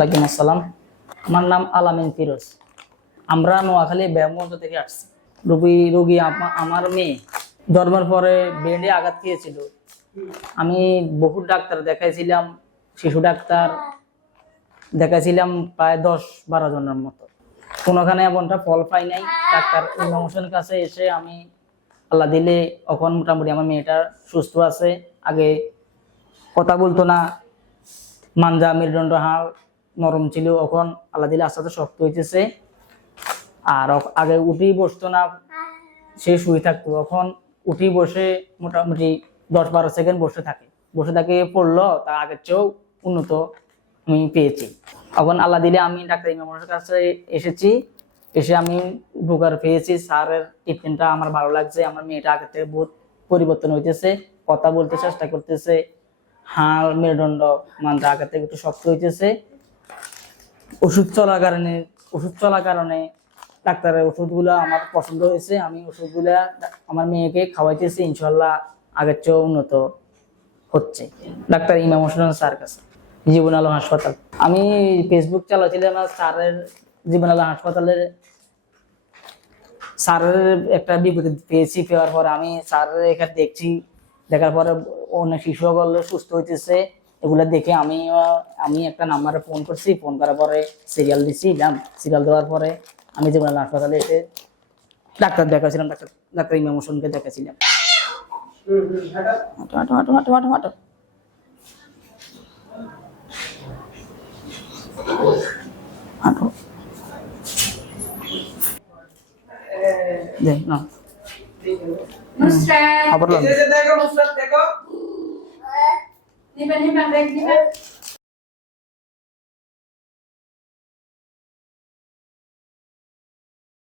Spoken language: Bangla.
ওয়ালাইকুম আমার নাম আলামিন ফিরোজ। আমরা নোয়াখালী ব্যায়ামগঞ্জ থেকে আসছি। রোগী রোগী আমার মেয়ে জন্মের পরে ব্রেনে আঘাত খেয়েছিল আমি বহু ডাক্তার দেখাইছিলাম, শিশু ডাক্তার দেখাইছিলাম প্রায় দশ বারো জনের মতো। কোনোখানে এমনটা ফল পাই নাই। ডাক্তার ইমাম কাছে এসে আমি আল্লাহ দিলে এখন মোটামুটি আমার মেয়েটা সুস্থ আছে। আগে কথা বলতো না। মাঞ্জা মেরুদণ্ড হাড় নরম ছিল, এখন আল্লাহ দিলে আস্তে আস্তে শক্ত হইতেছে। আর আগে উঠি বসতো না, সে শুয়ে থাকতো। এখন উঠি বসে মোটামুটি দশ বারো সেকেন্ড বসে থাকে। বসে থাকে পড়ল তা আগের চেয়েও উন্নত আমি পেয়েছি। এখন আল্লাহ দিলে আমি ডাক্তার ইমামের কাছে এসেছি। এসে আমি উপকার পেয়েছি। স্যারের ট্রিটমেন্টটা আমার ভালো লাগছে। আমার মেয়েটা আগের থেকে বহুত পরিবর্তন হইতেছে, কথা বলতে চেষ্টা করতেছে। হাড় মেরুদণ্ড মানটা আগের থেকে একটু শক্ত হইতেছে। ওষুধ চলার কারণে, ওষুধ চলার কারণে ডাক্তারের ওষুধগুলো আমার পছন্দ হয়েছে। আমি ওষুধগুলা আমার মেয়েকে খাওয়াইতেছি ইনশাল্লাহ আগের চেয়েও উন্নত হচ্ছে। ডাক্তার ইমাম হোসেন স্যার কাছে, জীবন আলো হাসপাতাল। আমি ফেসবুক চালাচ্ছিলাম আর স্যারের, জীবন আলো হাসপাতালের স্যারের একটা বিপরীত পেয়েছি, পেওয়ার পর আমি স্যারের এখানে দেখছি। দেখার পরে অনেক শিশু সুস্থ হইতেছে। এগুলো দেখে আমি আমি একটা নাম্বারে ফোন করছি ফোন করার পরে সিরিয়াল দিছি দিলাম সিরিয়াল দেওয়ার পরে আমি আলো হাসপাতালে এসে ডাক্তার দেখাছিলাম ডাক্তার ডাক্তার ইমাম হোসেনকে দেখাছিলাম হাঁটো। হাঁটো হাঁটো হাঁটো হাঁটো হাঁটো হাঁটো। দে না Nusrat. খবর Lieber ihn, nimm ihn weg, nimm ihn.